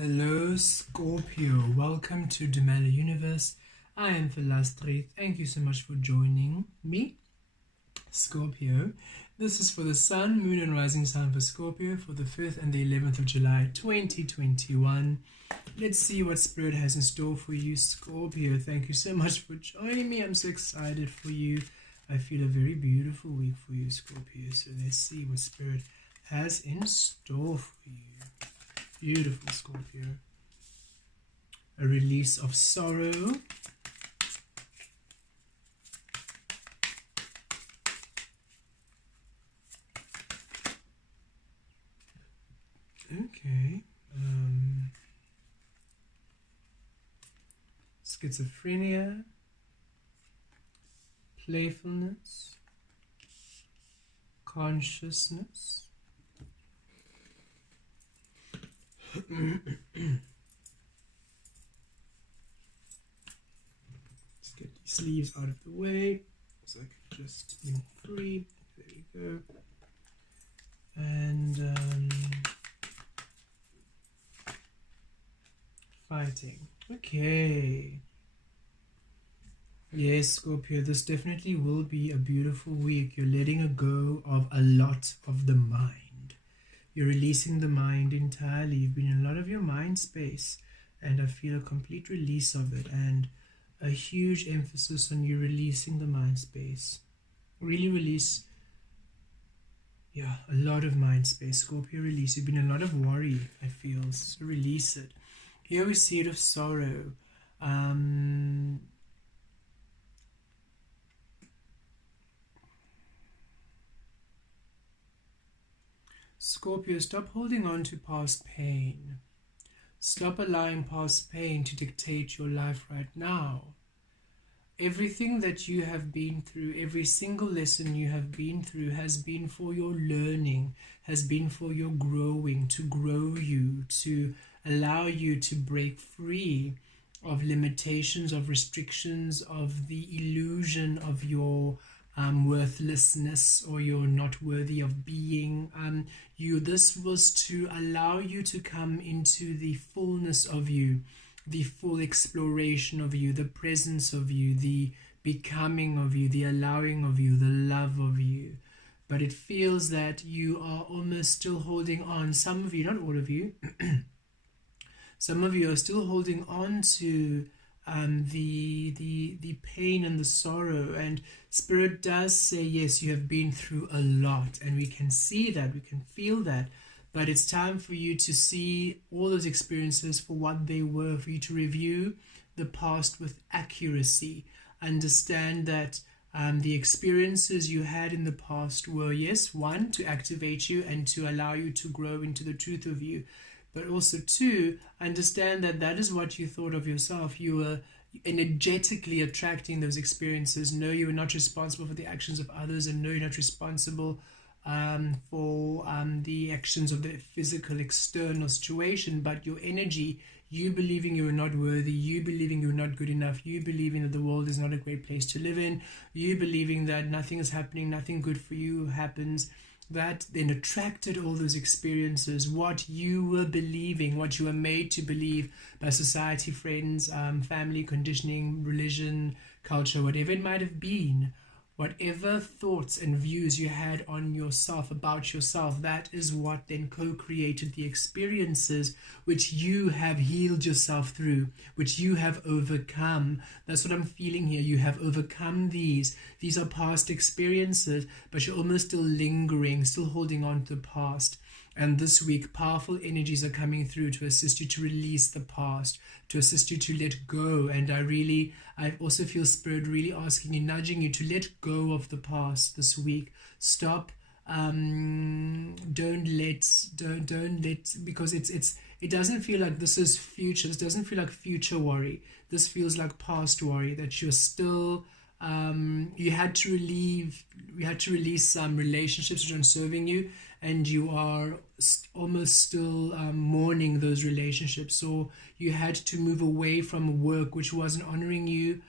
Hello Scorpio, welcome to Dumela Universe. I am Vel Astri. Thank you so much for joining me, Scorpio. This is for the Sun, Moon and Rising sign for Scorpio for the 5th and the 11th of July 2021. Let's see what Spirit has in store for you, Scorpio. Thank you so much for joining me. I'm so excited for you. I feel a very beautiful week for you, Scorpio. So let's see what Spirit has in store for you. Beautiful, Scorpio. A release of sorrow. Okay. Schizophrenia. Playfulness. Consciousness. Let's get these sleeves out of the way so I can just be free. There we go. And fighting. Okay. Yes, Scorpio, this definitely will be a beautiful week. You're letting go of a lot of the mind. You're releasing the mind entirely. You've been in a lot of your mind space, and I feel a complete release of it and a huge emphasis on you releasing the mind space. Really release, a lot of mind space. Scorpio, release. You've been in a lot of worry, I feel, so release it. Here we see it of sorrow. Scorpio, stop holding on to past pain. Stop allowing past pain to dictate your life right now. Everything that you have been through, every single lesson you have been through has been for your learning, has been for your growing, to grow you, to allow you to break free of limitations, of restrictions, of the illusion of your worthlessness, or you're not worthy of being. This was to allow you to come into the fullness of you, the full exploration of you, the presence of you, the becoming of you, the allowing of you, the love of you. But it feels that you are almost still holding on. Some of you, not all of you, some of you are still holding on to the pain and the sorrow, and Spirit does say, yes, you have been through a lot, and we can see that, we can feel that, but it's time for you to see all those experiences for what they were, for you to review the past with accuracy, understand that the experiences you had in the past were, yes, one, to activate you and to allow you to grow into the truth of you, but also two, understand that that is what you thought of yourself. You were energetically attracting those experiences. No, you are not responsible for the actions of others, and no, you're not responsible for the actions of the physical external situation, but your energy, you believing you are not worthy, you believing you're not good enough, you believing that the world is not a great place to live in, you believing that nothing is happening, nothing good for you happens, that then attracted all those experiences, what you were believing, what you were made to believe by society, friends, family, conditioning, religion, culture, whatever it might have been, whatever thoughts and views you had on yourself, about yourself, that is what then co-created the experiences which you have healed yourself through, which you have overcome. That's what I'm feeling here. You have overcome these. These are past experiences, but you're almost still lingering, still holding on to the past. And this week, powerful energies are coming through to assist you to release the past, to assist you to let go. And I also feel Spirit really asking you, nudging you to let go of the past this week. Stop. Don't let, because it doesn't feel like this is future. This doesn't feel like future worry. This feels like past worry, that you're still, you had to release some relationships which aren't serving you, and you are almost still mourning those relationships, or you had to move away from work which wasn't honoring you,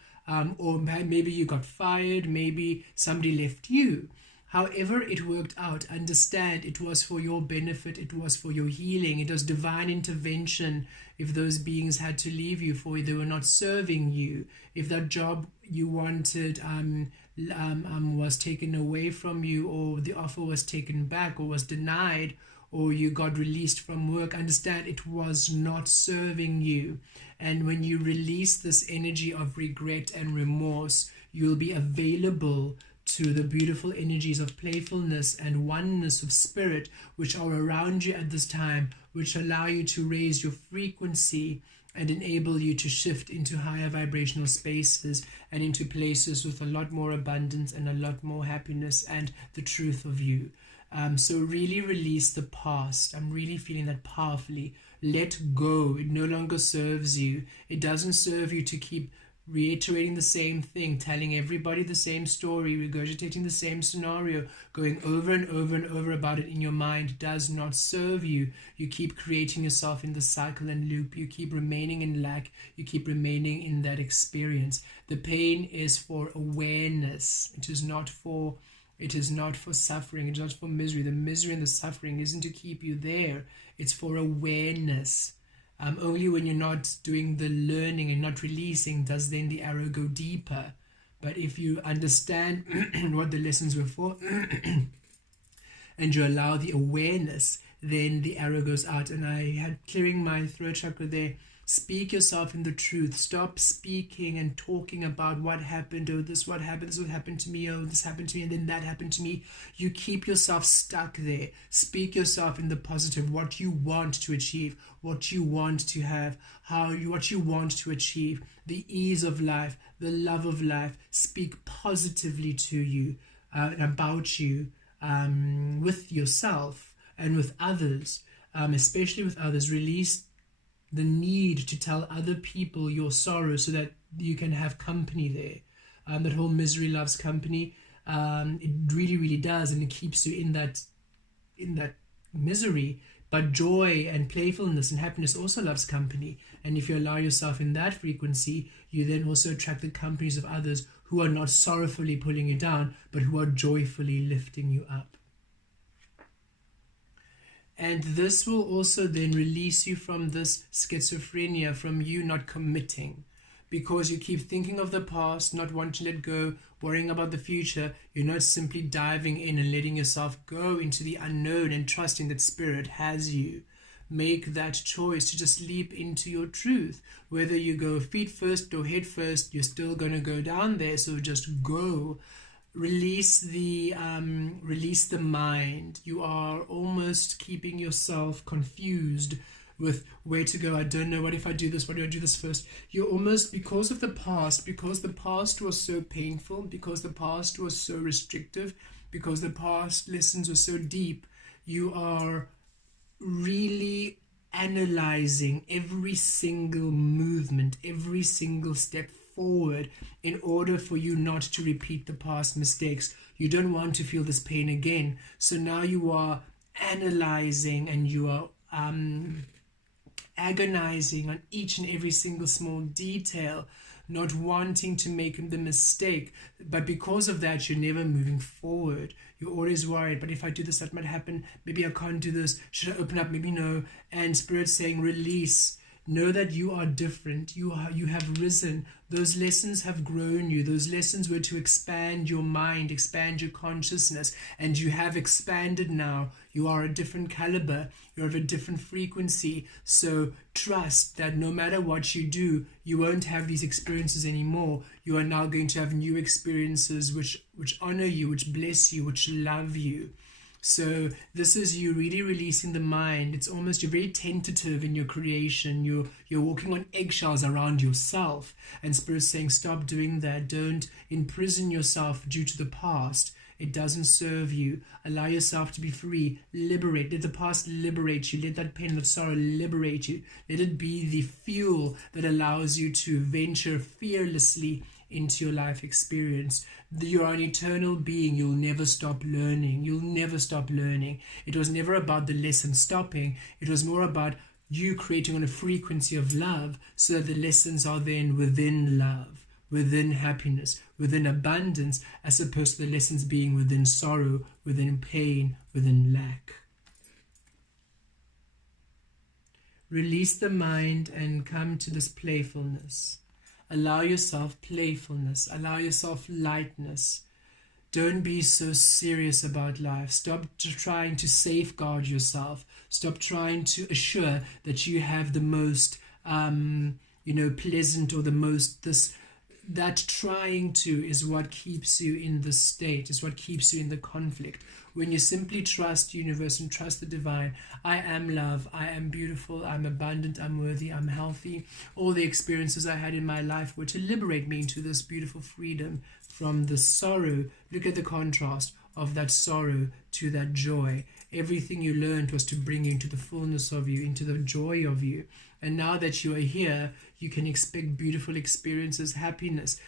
or maybe you got fired, maybe somebody left you. However it worked out, understand it was for your benefit, it was for your healing, it was divine intervention. If those beings had to leave you for they were not serving you, if that job you wanted was taken away from you, or the offer was taken back or was denied, or you got released from work, understand it was not serving you. And when you release this energy of regret and remorse, you'll be available to the beautiful energies of playfulness and oneness of spirit, which are around you at this time, which allow you to raise your frequency and enable you to shift into higher vibrational spaces and into places with a lot more abundance and a lot more happiness and the truth of you. So really release the past. I'm really feeling that powerfully. Let go. It no longer serves you. It doesn't serve you to keep reiterating the same thing, telling everybody the same story, regurgitating the same scenario, going over and over and over about it in your mind. Does not serve you. You keep creating yourself in the cycle and loop. You keep remaining in lack. You keep remaining in that experience. The pain is for awareness. It is not for suffering. It's not for misery. The misery and the suffering isn't to keep you there. It's for awareness. Only when you're not doing the learning and not releasing does then the arrow go deeper. But if you understand what the lessons were for and you allow the awareness, then the arrow goes out. And I had clearing my throat chakra there. Speak yourself in the truth. Stop speaking and talking about what happened. Oh, this what happened. This what happened to me. Oh, this happened to me. And then that happened to me. You keep yourself stuck there. Speak yourself in the positive. What you want to achieve. What you want to have. What you want to achieve. The ease of life. The love of life. Speak positively to you. About you. With yourself. And with others. Especially with others. Release the need to tell other people your sorrow so that you can have company there. That whole misery loves company. It really, really does, and it keeps you in that misery. But joy and playfulness and happiness also loves company. And if you allow yourself in that frequency, you then also attract the companies of others who are not sorrowfully pulling you down, but who are joyfully lifting you up. And this will also then release you from this schizophrenia, from you not committing. Because you keep thinking of the past, not wanting to let go, worrying about the future. You're not simply diving in and letting yourself go into the unknown and trusting that spirit has you. Make that choice to just leap into your truth. Whether you go feet first or head first, you're still going to go down there. So just go. Release the mind. You are almost keeping yourself confused with where to go. I don't know. What if I do this? What do I do this first? You're almost, because of the past, because the past was so painful, because the past was so restrictive, because the past lessons were so deep, you are really analyzing every single movement, every single step forward in order for you not to repeat the past mistakes. You don't want to feel this pain again. So now you are analyzing and you are agonizing on each and every single small detail, not wanting to make the mistake. But because of that, you're never moving forward. You're always worried, but if I do this, that might happen. Maybe I can't do this. Should I open up? Maybe no. And Spirit's saying, release. Know that you are different. You have risen. Those lessons have grown you. Those lessons were to expand your mind, expand your consciousness, and you have expanded now. You are a different caliber. You're of a different frequency. So trust that no matter what you do, you won't have these experiences anymore. You are now going to have new experiences which honor you, which bless you, which love you. So this is you really releasing the mind. It's almost, you're very tentative in your creation. You're walking on eggshells around yourself. And Spirit's saying, stop doing that. Don't imprison yourself due to the past. It doesn't serve you. Allow yourself to be free. Liberate. Let the past liberate you. Let that pain and that sorrow liberate you. Let it be the fuel that allows you to venture fearlessly into your life experience. You are an eternal being. You'll never stop learning. You'll never stop learning. It was never about the lesson stopping. It was more about you creating on a frequency of love so that the lessons are then within love, within happiness, within abundance, as opposed to the lessons being within sorrow, within pain, within lack. Release the mind and come to this playfulness. Allow yourself playfulness. Allow yourself lightness. Don't be so serious about life. Stop trying to safeguard yourself. Stop trying to assure that you have the most, pleasant or the most this. That trying to is what keeps you in the state, is what keeps you in the conflict. When you simply trust universe and trust the divine, I am love, I am beautiful, I'm abundant, I'm worthy, I'm healthy. All the experiences I had in my life were to liberate me into this beautiful freedom from the sorrow. Look at the contrast of that sorrow to that joy. Everything you learned was to bring you into the fullness of you, into the joy of you. And now that you are here, you can expect beautiful experiences, happiness.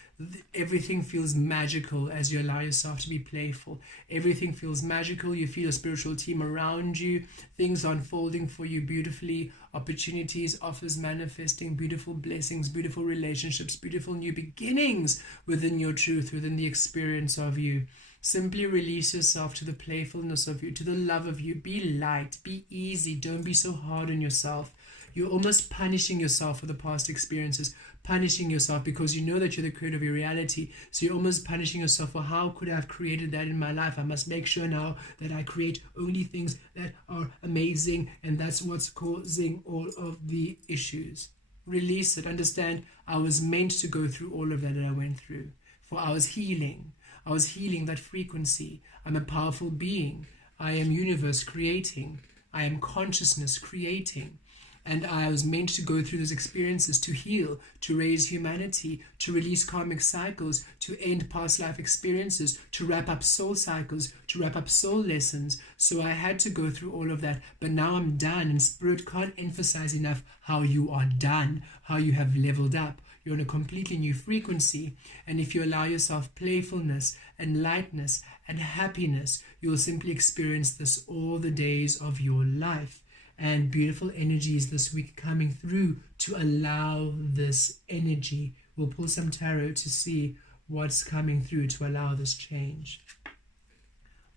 Everything feels magical as you allow yourself to be playful. Everything feels magical. You feel a spiritual team around you. Things are unfolding for you beautifully. Opportunities, offers manifesting, beautiful blessings, beautiful relationships, beautiful new beginnings within your truth, within the experience of you. Simply release yourself to the playfulness of you, to the love of you. Be light, be easy. Don't be so hard on yourself. You're almost punishing yourself for the past experiences, punishing yourself because you know that you're the creator of your reality. So you're almost punishing yourself for how could I have created that in my life? I must make sure now that I create only things that are amazing, and that's what's causing all of the issues. Release it. Understand I was meant to go through all of that I went through. For I was healing. I was healing that frequency. I'm a powerful being. I am universe creating. I am consciousness creating. And I was meant to go through those experiences to heal, to raise humanity, to release karmic cycles, to end past life experiences, to wrap up soul cycles, to wrap up soul lessons. So I had to go through all of that. But now I'm done, and Spirit can't emphasize enough how you are done, how you have leveled up. You're on a completely new frequency. And if you allow yourself playfulness and lightness and happiness, you'll simply experience this all the days of your life. And beautiful energies this week coming through to allow this energy. We'll pull some tarot to see what's coming through to allow this change.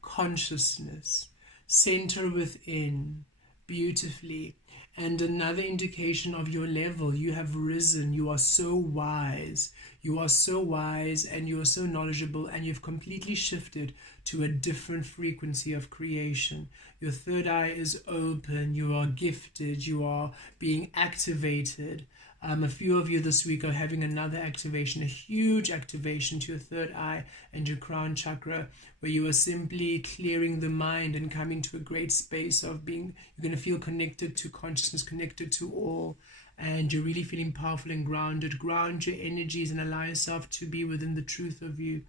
Consciousness. Center within beautifully. And another indication of your level. You have risen. You are so wise. You are so wise and you are so knowledgeable, and you've completely shifted to a different frequency of creation. Your third eye is open. You are gifted. You are being activated. A few of you this week are having another activation, a huge activation to your third eye and your crown chakra, where you are simply clearing the mind and coming to a great space of being, you're going to feel connected to consciousness, connected to all, and you're really feeling powerful and grounded. Ground your energies and allow yourself to be within the truth of you.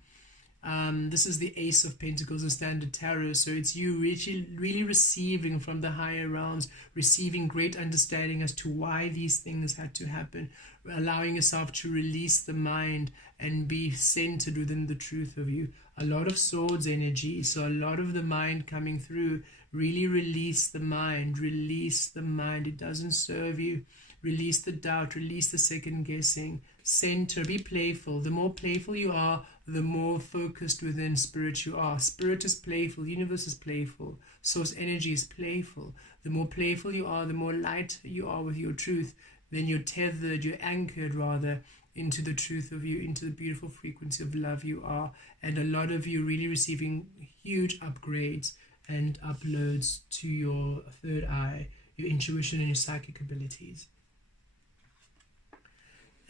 This is the Ace of Pentacles in Standard Tarot, so it's you really receiving from the higher realms, receiving great understanding as to why these things had to happen, allowing yourself to release the mind and be centered within the truth of you. A lot of swords energy, so a lot of the mind coming through. Really release the mind, it doesn't serve you. Release the doubt, release the second guessing. Center, be playful. The more playful you are, the more focused within Spirit you are. Spirit is playful, universe is playful, source energy is playful. The more playful you are, the more light you are with your truth, then you're tethered, you're anchored rather, into the truth of you, into the beautiful frequency of love you are. And a lot of you really receiving huge upgrades and uploads to your third eye, your intuition and your psychic abilities.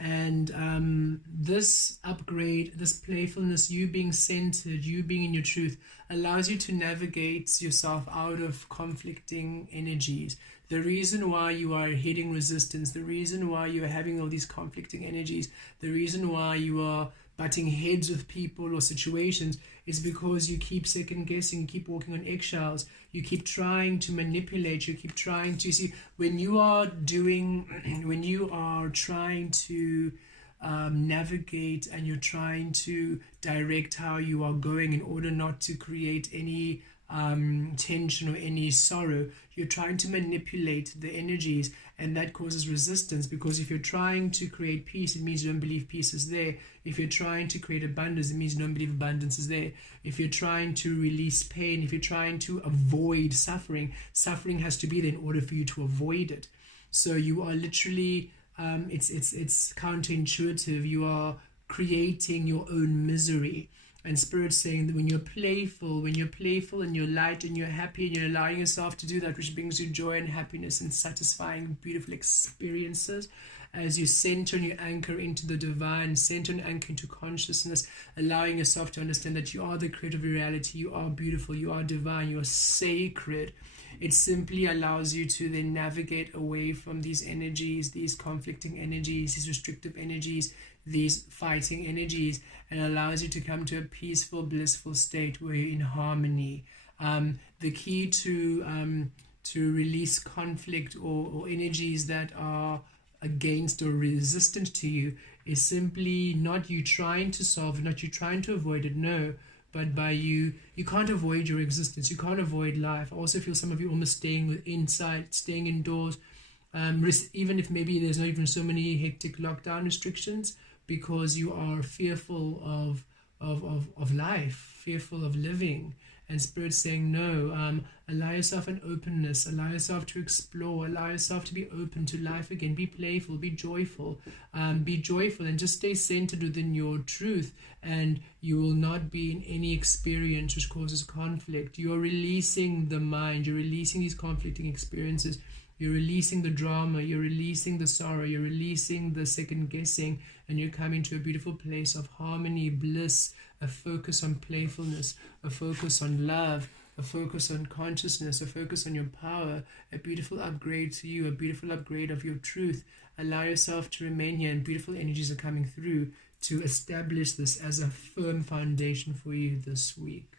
And this upgrade, this playfulness, you being centered, you being in your truth, allows you to navigate yourself out of conflicting energies. The reason why you are hitting resistance, the reason why you are having all these conflicting energies, the reason why you are butting heads with people or situations is because you keep second guessing, you keep walking on eggshells, you keep trying to manipulate, you keep trying to see when you are trying to navigate and you're trying to direct how you are going in order not to create any tension or any sorrow. You're trying to manipulate the energies, and that causes resistance, because if you're trying to create peace, it means you don't believe peace is there. If you're trying to create abundance, it means you don't believe abundance is there. If you're trying to release pain, if you're trying to avoid suffering, suffering has to be there in order for you to avoid it. So you are literally, it's counterintuitive. You are creating your own misery. And Spirit's saying that when you're playful and you're light and you're happy and you're allowing yourself to do that which brings you joy and happiness and satisfying, beautiful experiences, as you center and you anchor into the divine, center and anchor into consciousness, allowing yourself to understand that you are the creator of reality, you are beautiful, you are divine, you are sacred. It simply allows you to then navigate away from these energies, these conflicting energies, these restrictive energies, these fighting energies, and allows you to come to a peaceful, blissful state where you're in harmony. The key to release conflict or energies that are against or resistant to you is simply not you trying to solve it, not you trying to avoid it, no, but by you can't avoid your existence, you can't avoid life. I also feel some of you almost staying inside, staying indoors, even if maybe there's not even so many hectic lockdown restrictions, because you are fearful of life, fearful of living. And Spirit's saying, no, allow yourself an openness, allow yourself to explore, allow yourself to be open to life again, be playful, be joyful, and just stay centered within your truth, and you will not be in any experience which causes conflict. You're releasing the mind, you're releasing these conflicting experiences, you're releasing the drama, you're releasing the sorrow, you're releasing the second guessing, and you're coming to a beautiful place of harmony, bliss, a focus on playfulness, a focus on love, a focus on consciousness, a focus on your power, a beautiful upgrade to you, a beautiful upgrade of your truth. Allow yourself to remain here, and beautiful energies are coming through to establish this as a firm foundation for you this week.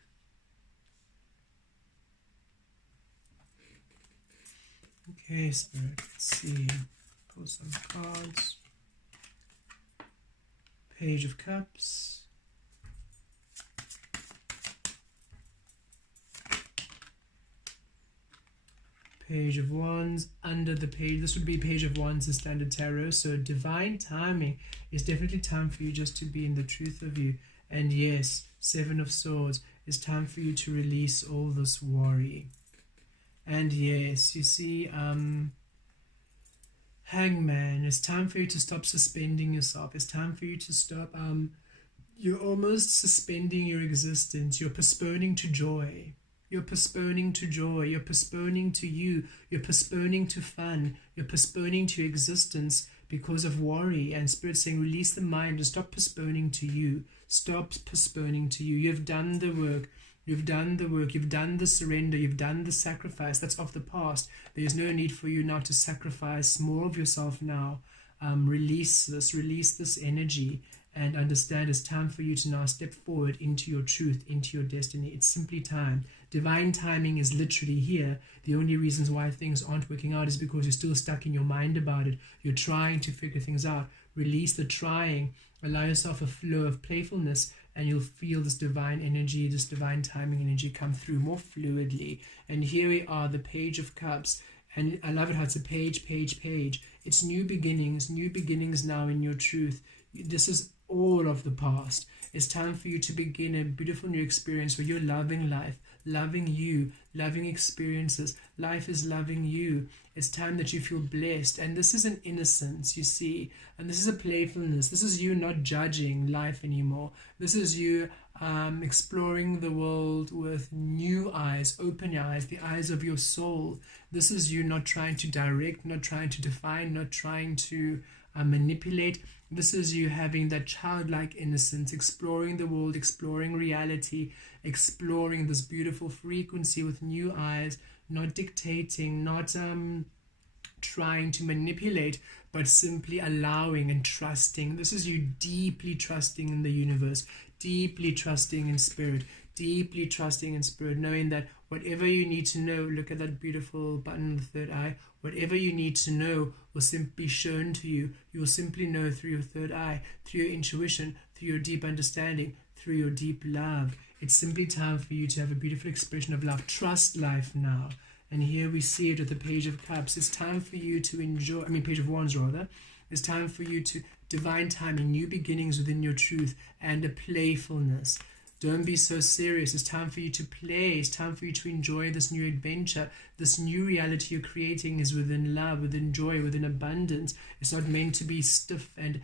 Okay, Spirit, let's see. Pull some cards. Page of Cups. Page of Wands. Under the page, this would be Page of Wands in Standard Tarot. So divine timing is definitely time for you just to be in the truth of you. And yes, Seven of Swords is time for you to release all this worry. And yes, you see, Hangman, it's time for you to stop suspending yourself. It's time for you to stop, you're almost suspending your existence. You're postponing to joy. You're postponing to joy. You're postponing to you. You're postponing to fun. You're postponing to your existence because of worry. And Spirit's saying, release the mind and stop postponing to you. Stop postponing to you. You've done the work. You've done the work. You've done the surrender. You've done the sacrifice. That's of the past. There's no need for you now to sacrifice more of yourself now. Release this energy, and understand it's time for you to now step forward into your truth, into your destiny. It's simply time. Divine timing is literally here. The only reasons why things aren't working out is because you're still stuck in your mind about it. You're trying to figure things out. Release the trying. Allow yourself a flow of playfulness, and you'll feel this divine energy, this divine timing energy come through more fluidly. And here we are, the Page of Cups. And I love it how it's a page. It's new beginnings now in your truth. This is all of the past. It's time for you to begin a beautiful new experience where you're loving life, loving you, loving experiences. Life is loving you. It's time that you feel blessed. And this is an innocence, you see. And this is a playfulness. This is you not judging life anymore. This is you exploring the world with new eyes, open your eyes, the eyes of your soul. This is you not trying to direct, not trying to define, not trying to manipulate. This is you having that childlike innocence, exploring the world, exploring reality, exploring this beautiful frequency with new eyes, not dictating, not trying to manipulate, but simply allowing and trusting. This is you deeply trusting in the universe, deeply trusting in spirit, deeply trusting in spirit, knowing that whatever you need to know, look at that beautiful button in the third eye, whatever you need to know will simply be shown to you. You will simply know through your third eye, through your intuition, through your deep understanding, through your deep love. It's simply time for you to have a beautiful expression of love. Trust life now. And here we see it with the Page of Cups. It's time for you to enjoy, Page of Wands rather. It's time for you to divine timing, new beginnings within your truth, and a playfulness. Don't be so serious. It's time for you to play. It's time for you to enjoy this new adventure. This new reality you're creating is within love, within joy, within abundance. It's not meant to be stiff and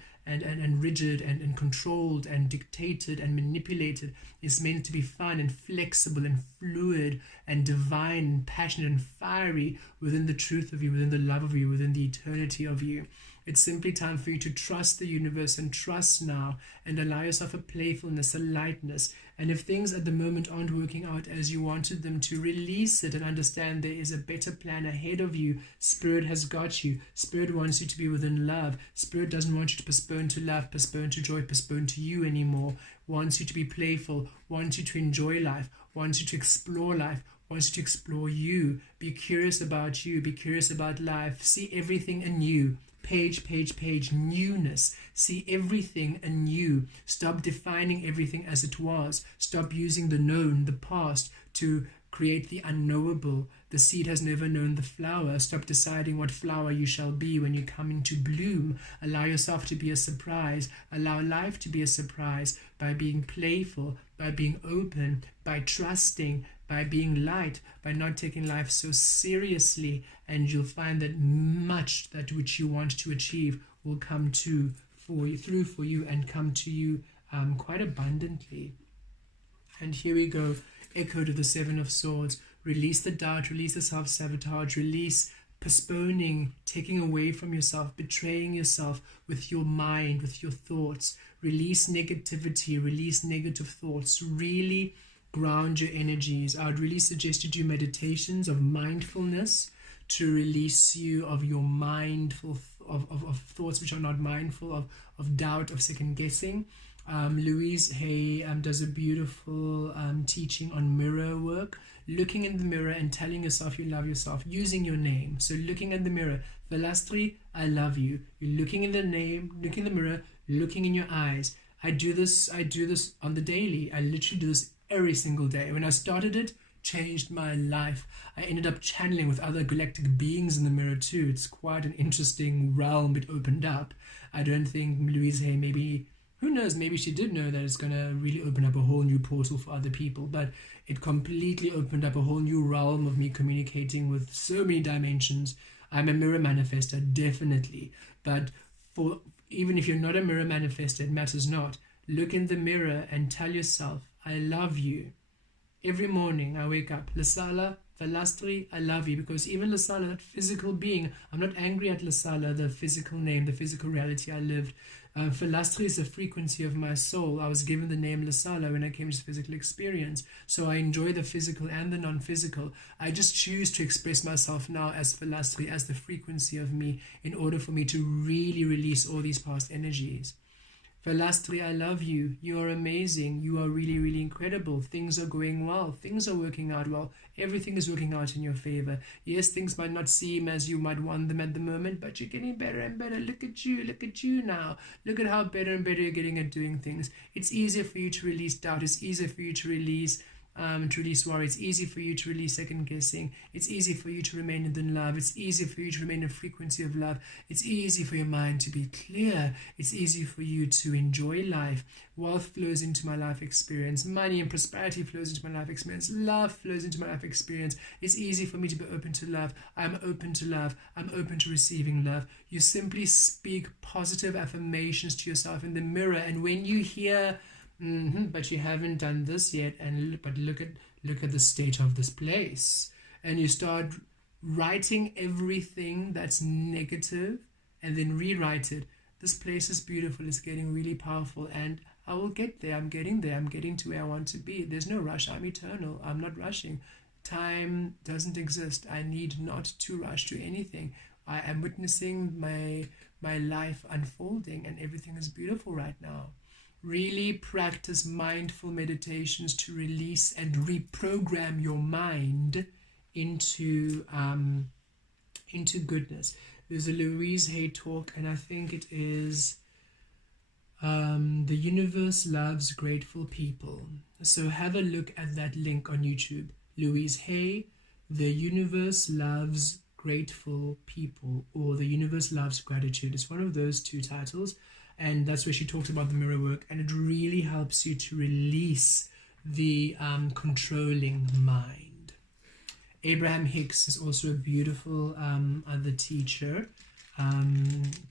rigid and controlled and dictated and manipulated. It's meant to be fun and flexible and fluid and divine and passionate and fiery within the truth of you, within the love of you, within the eternity of you. It's simply time for you to trust the universe and trust now, and allow yourself a playfulness, a lightness. And if things at the moment aren't working out as you wanted them to, release it and understand there is a better plan ahead of you. Spirit has got you. Spirit wants you to be within love. Spirit doesn't want you to postpone to love, postpone to joy, postpone to you anymore. Wants you to be playful, wants you to enjoy life, wants you to explore life, wants you to explore you. Be curious about you, be curious about life. See everything anew. Page, newness. See everything anew. Stop defining everything as it was. Stop using the known, the past, to create the unknowable. The seed has never known the flower. Stop deciding what flower you shall be when you come into bloom. Allow yourself to be a surprise. Allow life to be a surprise by being playful, by being open, by trusting, by being light, by not taking life so seriously, and you'll find that much that which you want to achieve will come through for you and come to you quite abundantly. And here we go, echo to the Seven of Swords. Release the doubt, release the self-sabotage, release postponing, taking away from yourself, betraying yourself with your mind, with your thoughts. Release negativity, release negative thoughts. Really ground your energies. I would really suggest you do meditations of mindfulness to release you of your mindful of thoughts which are not mindful, of doubt, of second guessing. Louise Hay does a beautiful teaching on mirror work, looking in the mirror and telling yourself you love yourself, using your name. So looking in the mirror, Vel Astri, I love you. You're looking in the mirror, looking in your eyes. I do this on the daily. I literally do this every single day. When I started it, changed my life. I ended up channeling with other galactic beings in the mirror too. It's quite an interesting realm it opened up. I don't think Louise Hay, maybe, who knows, maybe she did know that it's going to really open up a whole new portal for other people, but it completely opened up a whole new realm of me communicating with so many dimensions. I'm a mirror manifester, definitely, but for even if you're not a mirror manifester, it matters not. Look in the mirror and tell yourself, I love you. Every morning I wake up, Lasala, Vel Astri, I love you. Because even Lasala, that physical being, I'm not angry at Lasala, the physical name, the physical reality I lived. Vel Astri is the frequency of my soul. I was given the name Lasala when I came to physical experience. So I enjoy the physical and the non-physical. I just choose to express myself now as Vel Astri, as the frequency of me, in order for me to really release all these past energies. Vel Astri, I love you. You are amazing. You are really, really incredible. Things are going well. Things are working out well. Everything is working out in your favor. Yes, things might not seem as you might want them at the moment, but you're getting better and better. Look at you now. Look at how better and better you're getting at doing things. It's easier for you to release doubt. It's easier for you to release worry. It's easy for you to release second guessing. It's easy for you to remain in love. It's easy for you to remain in a frequency of love. It's easy for your mind to be clear. It's easy for you to enjoy life. Wealth flows into my life experience. Money and prosperity flows into my life experience. Love flows into my life experience. It's easy for me to be open to love. I'm open to love. I'm open to receiving love. You simply speak positive affirmations to yourself in the mirror, and when you hear but you haven't done this yet, but look at the state of this place, and you start writing everything that's negative and then rewrite it. This place is beautiful. It's getting really powerful, and I will get there. I'm getting there. I'm getting to where I want to be. There's no rush. I'm eternal. I'm not rushing. Time doesn't exist. I need not to rush to anything. I am witnessing my life unfolding, and everything is beautiful right now. Really practice mindful meditations to release and reprogram your mind into goodness. There's a Louise Hay talk, and I think it is The universe loves grateful people. So have a look at that link on YouTube. Louise Hay, the universe loves grateful people, or the universe loves gratitude. It's one of those two titles, and that's where she talks about the mirror work, and it really helps you to release the controlling mind. Abraham Hicks is also a beautiful other teacher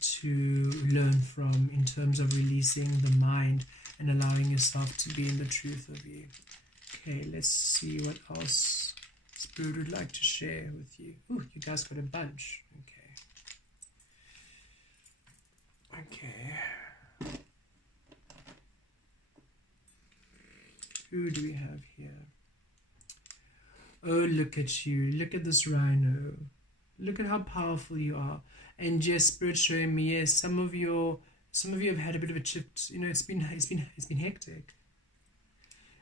to learn from in terms of releasing the mind and allowing yourself to be in the truth of you. Okay, let's see what else Spirit would like to share with you. Ooh, you guys got a bunch. Okay. Who do we have here? Oh, look at you. Look at this rhino. Look at how powerful you are. And just Spirit showing me, yes, some of you have had a bit of a chip. You know, it's been hectic.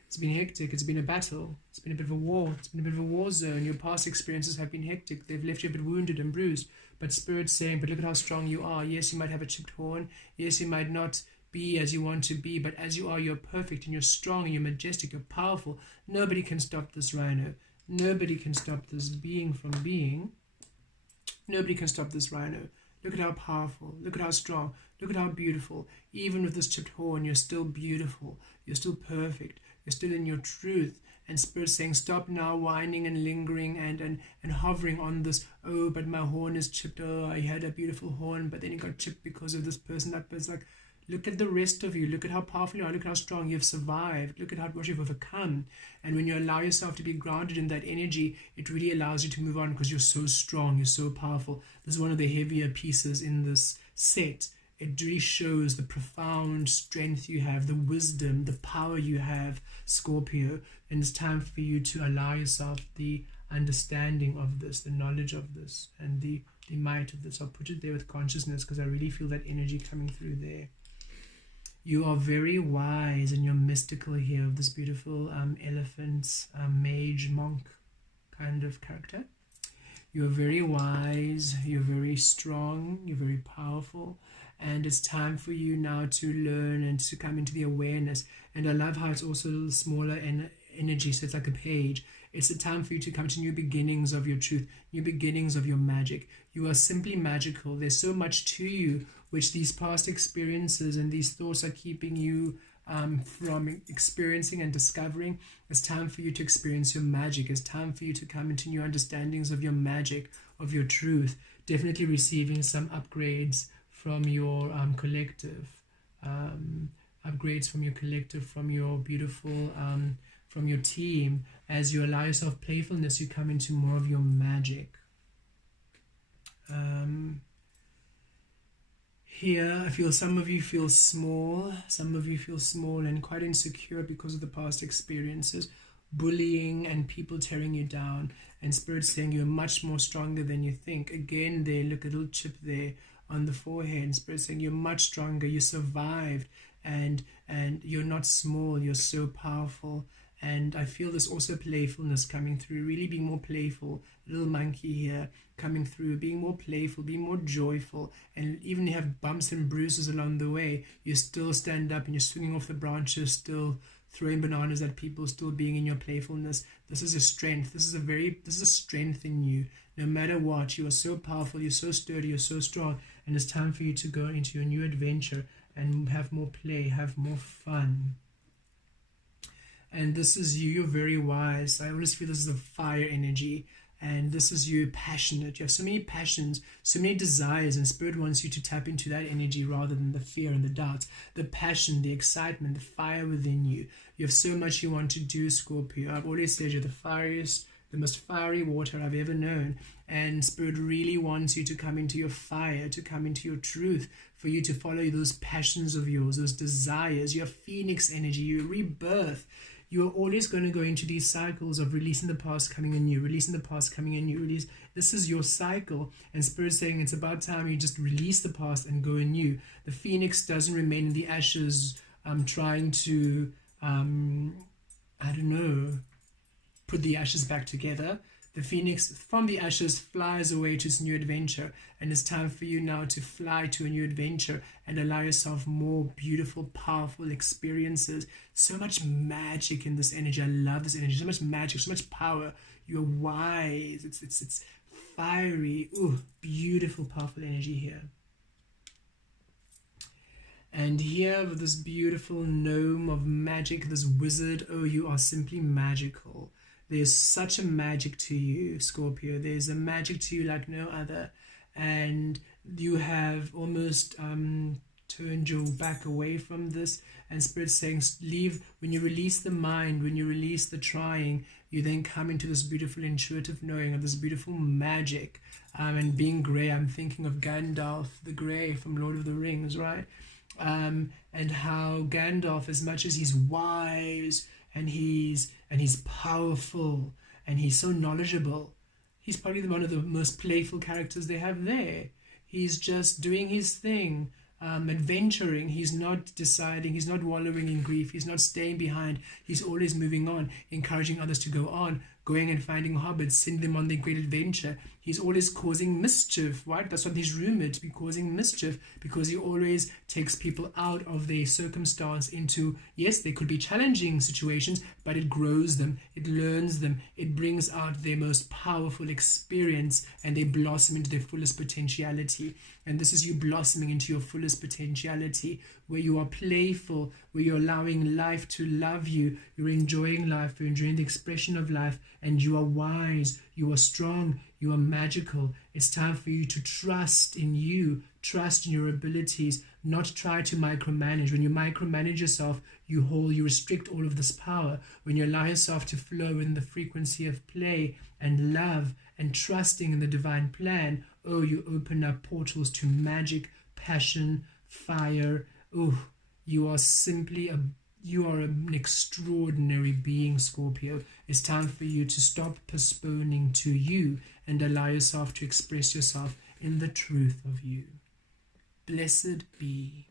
It's been hectic. It's been a battle. It's been a bit of a war. It's been a bit of a war zone. Your past experiences have been hectic. They've left you a bit wounded and bruised. But Spirit's saying, but look at how strong you are. Yes, you might have a chipped horn. Yes, you might not be as you want to be, but as you are, you're perfect and you're strong and you're majestic. You're powerful. Nobody can stop this rhino. Nobody can stop this being from being. Nobody can stop this rhino. Look at how powerful. Look at how strong. Look at how beautiful. Even with this chipped horn, you're still beautiful. You're still perfect. You're still in your truth. And Spirit's saying, stop now whining and lingering and hovering on this. Oh, but my horn is chipped. Oh, I had a beautiful horn, but then it got chipped because of this person. That person. Like, look at the rest of you. Look at how powerful you are. Look at how strong you've survived. Look at how much you've overcome. And when you allow yourself to be grounded in that energy, it really allows you to move on because you're so strong. You're so powerful. This is one of the heavier pieces in this set. It really shows the profound strength you have, the wisdom, the power you have, Scorpio. And it's time for you to allow yourself the understanding of this, the knowledge of this, and the might of this. I'll put it there with consciousness because I really feel that energy coming through there. You are very wise and you're mystical here, of this beautiful elephant, mage, monk kind of character. You're very wise, you're very strong, you're very powerful, and it's time for you now to learn and to come into the awareness. And I love how it's also a little smaller energy, so it's like a page. It's a time for you to come to new beginnings of your truth, new beginnings of your magic. You are simply magical. There's so much to you which these past experiences and these thoughts are keeping you from experiencing and discovering. It's time for you to experience your magic. It's time for you to come into new understandings of your magic, of your truth. Definitely receiving some upgrades from your collective. Upgrades from your collective, from your beautiful, from your team. As you allow yourself playfulness, you come into more of your magic. Here, I feel some of you feel small. Some of you feel small and quite insecure because of the past experiences, bullying and people tearing you down. And Spirit saying you're much more stronger than you think. Again, there, look, a little chip there on the forehead. And Spirit saying you're much stronger. You survived, and you're not small. You're so powerful. And I feel this also playfulness coming through, really being more playful. Little monkey here coming through, being more playful, being more joyful. And even if you have bumps and bruises along the way, you still stand up and you're swinging off the branches, still throwing bananas at people, still being in your playfulness. This is a strength. This is a strength in you. No matter what, you are so powerful, you're so sturdy, you're so strong. And it's time for you to go into your new adventure and have more play, have more fun. And this is you, you're very wise. I always feel this is a fire energy. And this is you, passionate. You have so many passions, so many desires, and Spirit wants you to tap into that energy rather than the fear and the doubts. The passion, the excitement, the fire within you. You have so much you want to do, Scorpio. I've always said you're the fieriest, the most fiery water I've ever known. And Spirit really wants you to come into your fire, to come into your truth, for you to follow those passions of yours, those desires. You have phoenix energy, you rebirth. You are always going to go into these cycles of releasing the past, coming in new, releasing the past, coming in new. Release. This is your cycle. And Spirit saying it's about time you just release the past and go in new. The phoenix doesn't remain in the ashes trying to, I don't know, put the ashes back together. The phoenix from the ashes flies away to its new adventure, and it's time for you now to fly to a new adventure and allow yourself more beautiful, powerful experiences. So much magic in this energy. I love this energy. So much magic, so much power. You're wise. It's fiery. Ooh, beautiful, powerful energy here. And here with this beautiful gnome of magic, this wizard, oh, you are simply magical. There's such a magic to you, Scorpio. There's a magic to you like no other. And you have almost turned your back away from this. And Spirit's saying, leave. When you release the mind, when you release the trying, you then come into this beautiful intuitive knowing of this beautiful magic. And being grey, I'm thinking of Gandalf the Grey from Lord of the Rings, right? And how Gandalf, as much as he's wise and he's powerful and he's so knowledgeable, he's probably one of the most playful characters they have there. He's just doing his thing, adventuring. He's not deciding, he's not wallowing in grief, he's not staying behind, he's always moving on, encouraging others to go on, going and finding hobbits, sending them on their great adventure. He's always causing mischief, right? That's what he's rumored to be, causing mischief, because he always takes people out of their circumstance into, yes, they could be challenging situations, but it grows them, it learns them, it brings out their most powerful experience, and they blossom into their fullest potentiality. And this is you blossoming into your fullest potentiality, where you are playful, where you're allowing life to love you, you're enjoying life, you're enjoying the expression of life, and you are wise, you are strong, you are magical. It's time for you to trust in you, trust in your abilities, not try to micromanage. When you micromanage yourself, you restrict all of this power. When you allow yourself to flow in the frequency of play and love and trusting in the divine plan, oh, you open up portals to magic, passion, fire. Oh, you are simply you are an extraordinary being, Scorpio. It's time for you to stop postponing to you and allow yourself to express yourself in the truth of you. Blessed be.